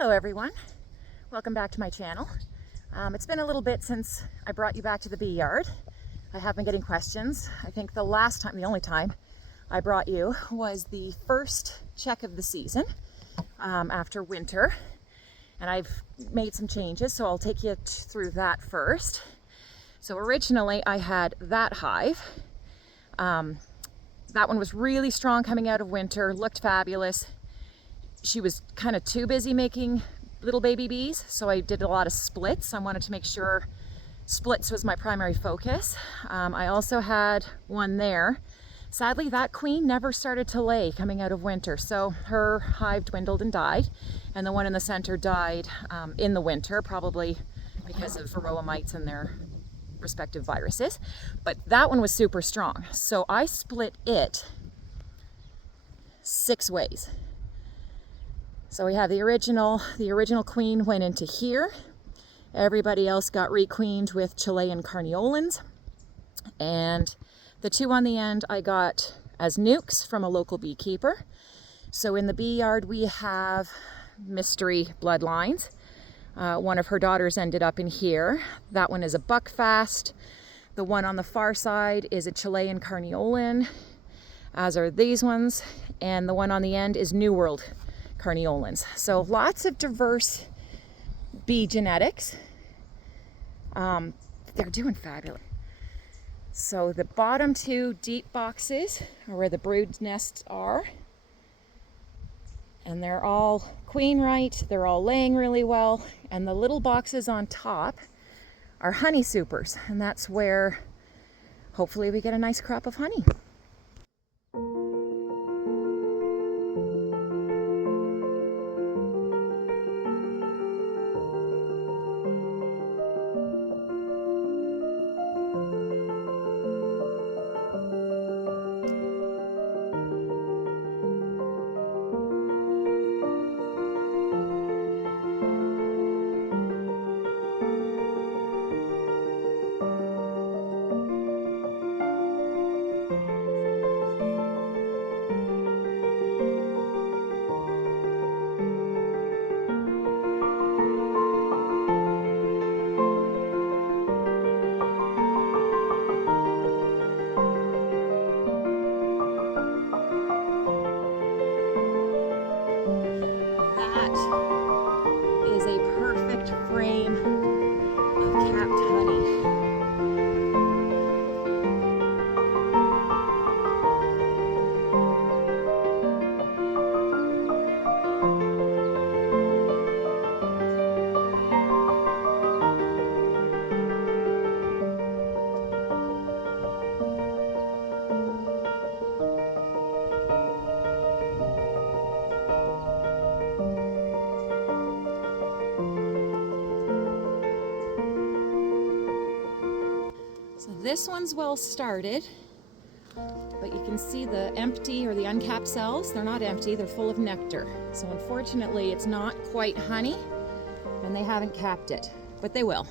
Hello everyone, welcome back to my channel. It's been a little bit since I brought you back to the bee yard. I have been getting questions. I think the only time I brought you was the first check of the season after winter, and I've made some changes, so I'll take you through that first. So originally I had that hive. That one was really strong coming out of winter, looked fabulous. She was kind of too busy making little baby bees, so I did a lot of splits. I wanted to make sure splits was my primary focus. I also had one there. Sadly, that queen never started to lay coming out of winter, so her hive dwindled and died, and the one in the center died in the winter, probably because of varroa mites and their respective viruses. But that one was super strong, so I split it 6 ways. So we have the original queen went into here. Everybody else got requeened with Chilean carniolans. And the 2 on the end I got as nukes from a local beekeeper. So in the bee yard we have mystery bloodlines. One of her daughters ended up in here. That one is a buckfast. The one on the far side is a Chilean carniolan, as are these ones. And the one on the end is New World carniolans. So lots of diverse bee genetics. They're doing fabulous. So the bottom 2 deep boxes are where the brood nests are, and they're all queen right, they're all laying really well, and the little boxes on top are honey supers, and that's where hopefully we get a nice crop of honey. Is a perfect frame of capped honey. So this one's well started, but you can see the empty or the uncapped cells. They're not empty, they're full of nectar. So unfortunately it's not quite honey, and they haven't capped it, but they will.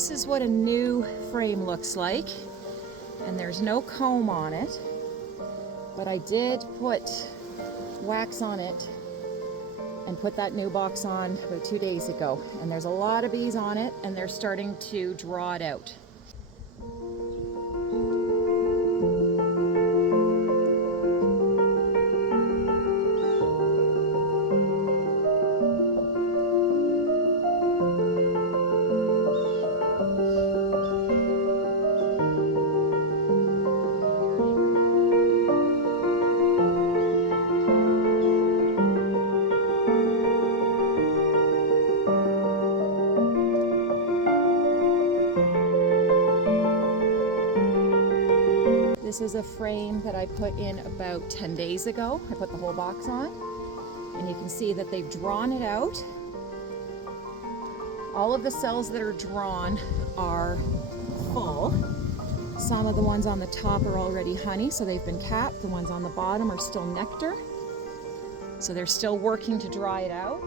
This is what a new frame looks like, and there's no comb on it, but I did put wax on it and put that new box on about 2 days ago, and there's a lot of bees on it and they're starting to draw it out. This is a frame that I put in about 10 days ago. I put the whole box on, and you can see that they've drawn it out. All of the cells that are drawn are full. Some of the ones on the top are already honey, so they've been capped. The ones on the bottom are still nectar. So they're still working to dry it out.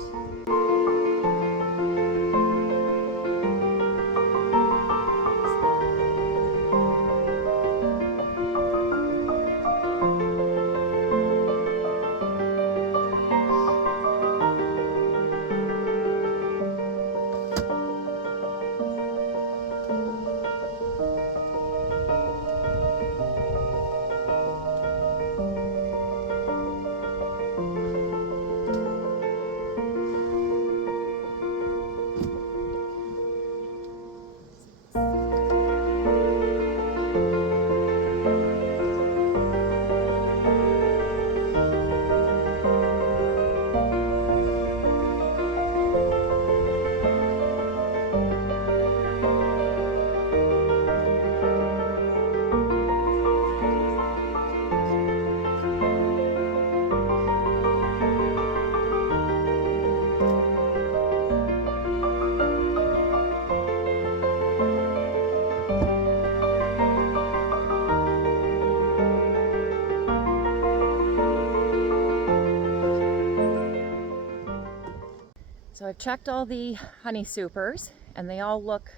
So I've checked all the honey supers, and they all look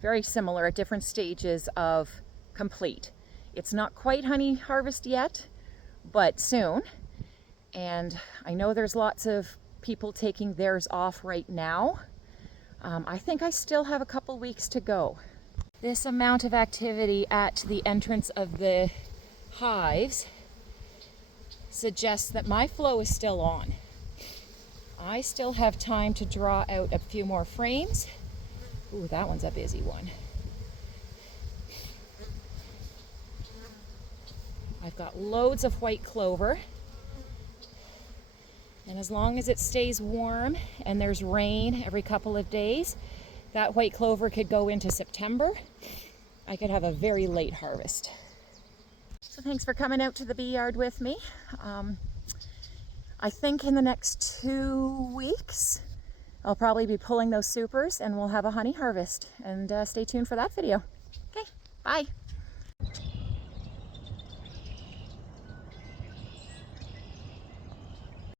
very similar at different stages of complete. It's not quite honey harvest yet, but soon. And I know there's lots of people taking theirs off right now. I think I still have a couple weeks to go. This amount of activity at the entrance of the hives suggests that my flow is still on. I still have time to draw out a few more frames. Ooh, that one's a busy one. I've got loads of white clover. And as long as it stays warm and there's rain every couple of days, that white clover could go into September. I could have a very late harvest. So thanks for coming out to the bee yard with me. I think in the next 2 weeks, I'll probably be pulling those supers and we'll have a honey harvest. And stay tuned for that video. Okay, bye.